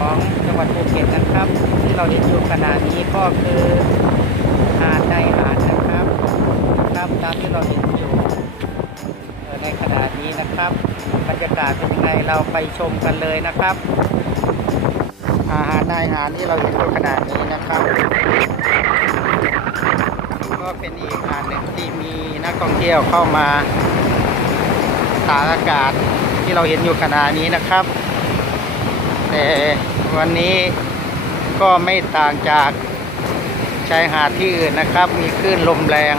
ของจังหวัดภูเก็ตนะครับ ที่เราเห็นอยู่ขณะนี้ก็คือหาดในหาดนะครับครับตามที่เราเห็นอยู่ในขณะนี้นะครับบรรยากาศเป็นยังไงเราไปชมกันเลยนะครับ อาหารในหาดที่เราเห็นอยู่ขณะนี้นะครับ ก็เป็นอีกหาดหนึ่งที่มีนักท่องเที่ยวเข้ามาตากอากาศที่เราเห็นอยู่ขณะนี้นะครับ แต่วันนี้ก็ไม่ต่างจากชายหาดที่อื่นนะครับ มีคลื่นลมแรง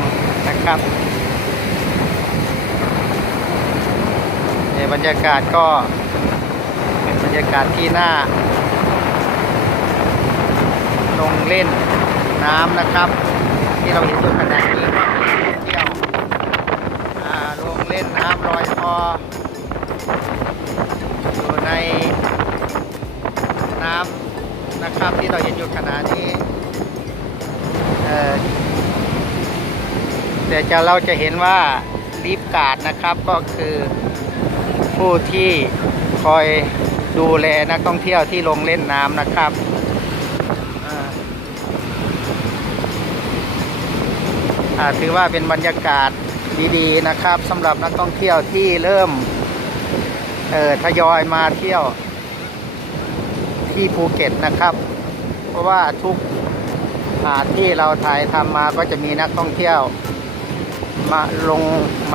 นะครับในบรรยากาศก็เป็นบรรยากาศที่น่าลงเล่นน้ำนะครับ ที่เราเห็นอยู่ขณะนี้ก็มีนักท่องเที่ยวลงเล่นน้ำลอยคออยู่ใน น้ำนะครับที่เราเห็นอยู่ขณะนี้เอ่อแต่จะเราจะเห็นว่าลิฟการ์ดนะครับก็คือผู้ที่คอยดูแลนักท่องเที่ยวที่ลงเล่นน้ำนะครับถือว่าเป็นบรรยากาศดีๆนะครับสำหรับนักท่องเที่ยวที่เริ่มออทยอยมาเที่ยว ที่ภูเก็ตนะครับ เพราะว่าทุกหาดที่เราถ่ายทำมาก็จะมีนักท่องเที่ยว มาลง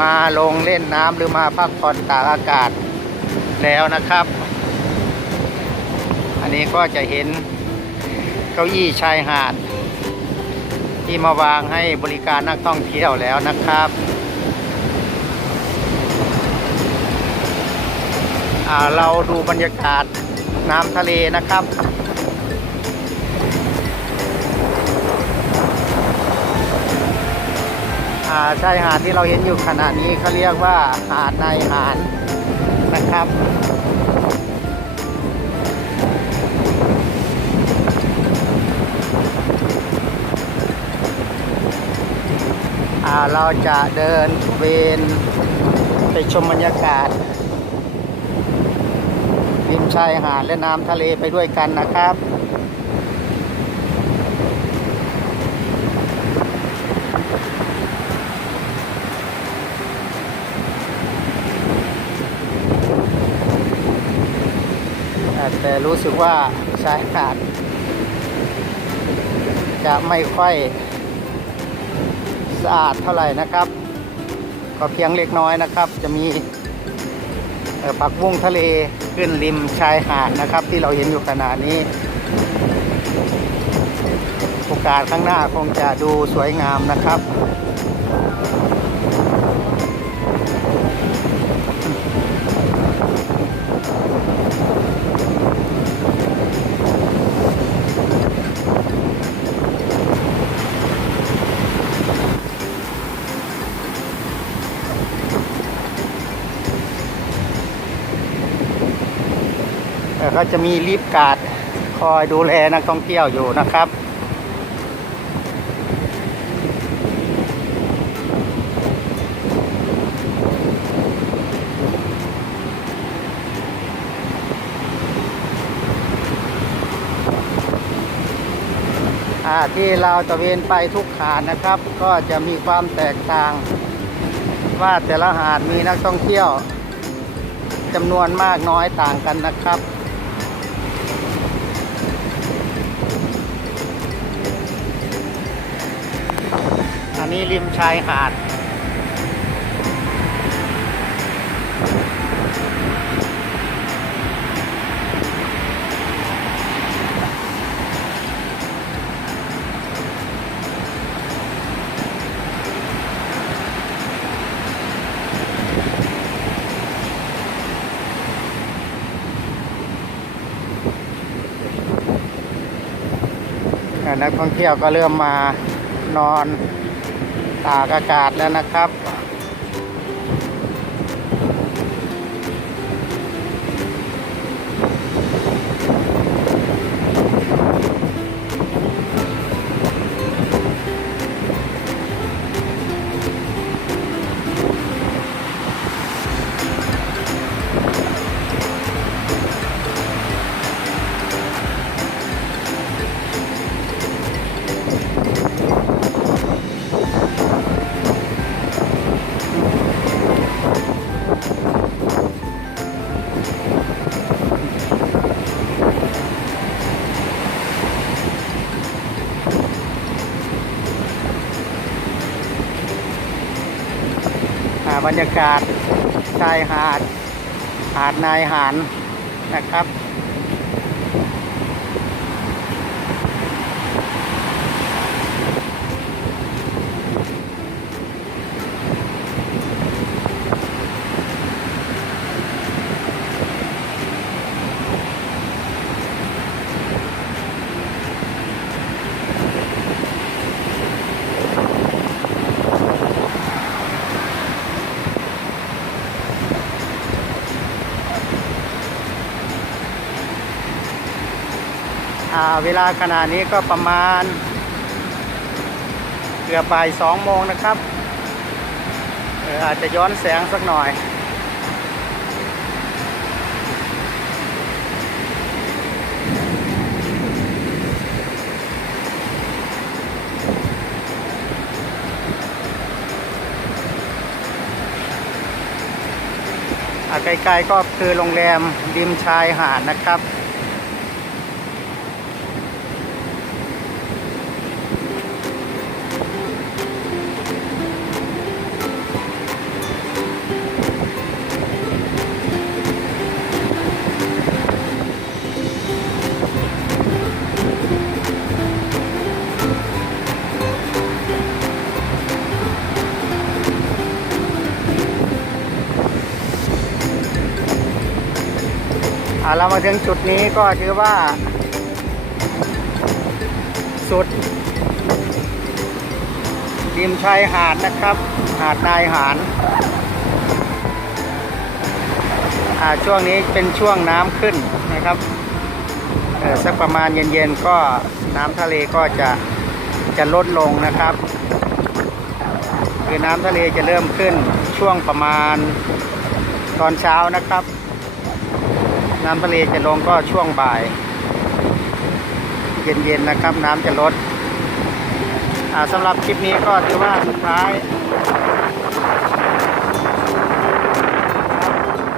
มาลงเล่นน้ำหรือมาพักผ่อนตากอากาศแล้วนะครับ อันนี้ก็จะเห็นเก้าอี้ชายหาด ที่มาวางให้บริการนักท่องเที่ยวแล้วนะครับเราดูบรรยากาศ น้ำทะเลนะครับ ชายหาดที่เราเห็นอยู่ขณะนี้เขาเรียกว่าหาดในหาดนะครับเราจะเดินเวนไปชมบรรยากาศ ริมชายหาดและน้ำทะเลไปด้วยกันนะครับแต่รู้สึกว่าชายหาด จะไม่ค่อยสะอาดเท่าไหร่นะครับ ก็เพียงเล็กน้อยนะครับ จะมี ผักบุ้งทะเลขึ้นริมชายหาดนะครับ ที่เราเห็นอยู่ขณะนี้ โอกาสข้างหน้าคงจะดูสวยงามนะครับ ก็จะมีลิฟต์การ์ดคอยดูแลนักท่องเที่ยวอยู่นะครับที่เราตะเวนไปทุกหาดนะครับ ก็จะมีความแตกต่าง ว่าแต่ละหาดมีนักท่องเที่ยวจำนวนมากน้อยต่างกันนะครับ อันนี้ริมชายหาด นักท่องเที่ยวก็เริ่มมา นอนตากอากาศแล้วนะครับ บรรยากาศชายหาด หาดนายหานนะครับ เวลาขณะนี้ก็ประมาณ เกือบบ่ายสองโมงนะครับเอออาจจะย้อนแสงสักหน่อย ไกลๆก็คือโรงแรมริมชายหาดนะครับ เรามาถึงจุดนี้ก็ถือว่า สุดริมชายหาดนะครับ หาดนายหารอ่าช่วงนี้เป็นช่วงน้ำขึ้นนะครับสักประมาณเย็นๆก็น้ำทะเลก็จะจะลดลงนะครับ คือน้ำทะเลจะเริ่มขึ้นช่วงประมาณตอนเช้านะครับ น้ำทะเลจะลงก็ช่วงบ่าย เย็นๆนะครับ น้ำจะลดสำหรับคลิปนี้ก็ถือว่าสุดท้าย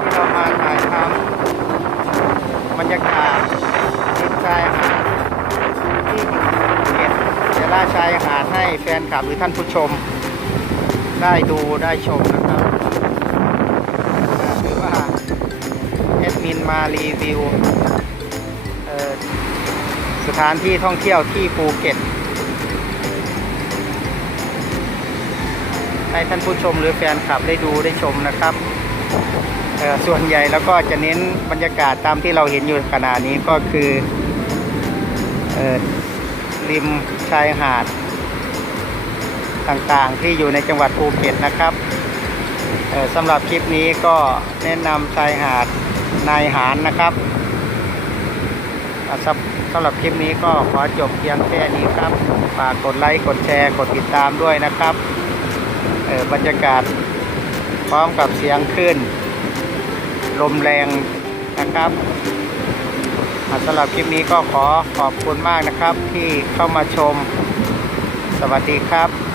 ที่เรามาถ่ายทำบรรยากาศริมชายหาดที่เก็ตจะล่าชายหาดให้แฟนคลับหรือท่านผู้ชม ได้ดูได้ชมนะครับ มินมารีวิวสถานที่ท่องเที่ยวที่ภูเก็ต ให้ท่านผู้ชมหรือแฟนคลับได้ดูได้ชมนะครับ ส่วนใหญ่แล้วก็จะเน้นบรรยากาศตามที่เราเห็นอยู่ขณะนี้ก็คือริมชายหาดต่างๆ ที่อยู่ในจังหวัดภูเก็ตนะครับสำหรับคลิปนี้ก็แนะนำชายหาด นายหารนะครับสำหรับคลิปนี้ก็ขอจบเพียงแค่นี้ครับ ฝากกดไลค์ กดแชร์ กดติดตามด้วยนะครับออบรรยากาศพร้อมกับเสียงคลื่นลมแรงนะครับสำหรับคลิปนี้ก็ขอขอบคุณมากนะครับที่เข้ามาชม สวัสดีครับ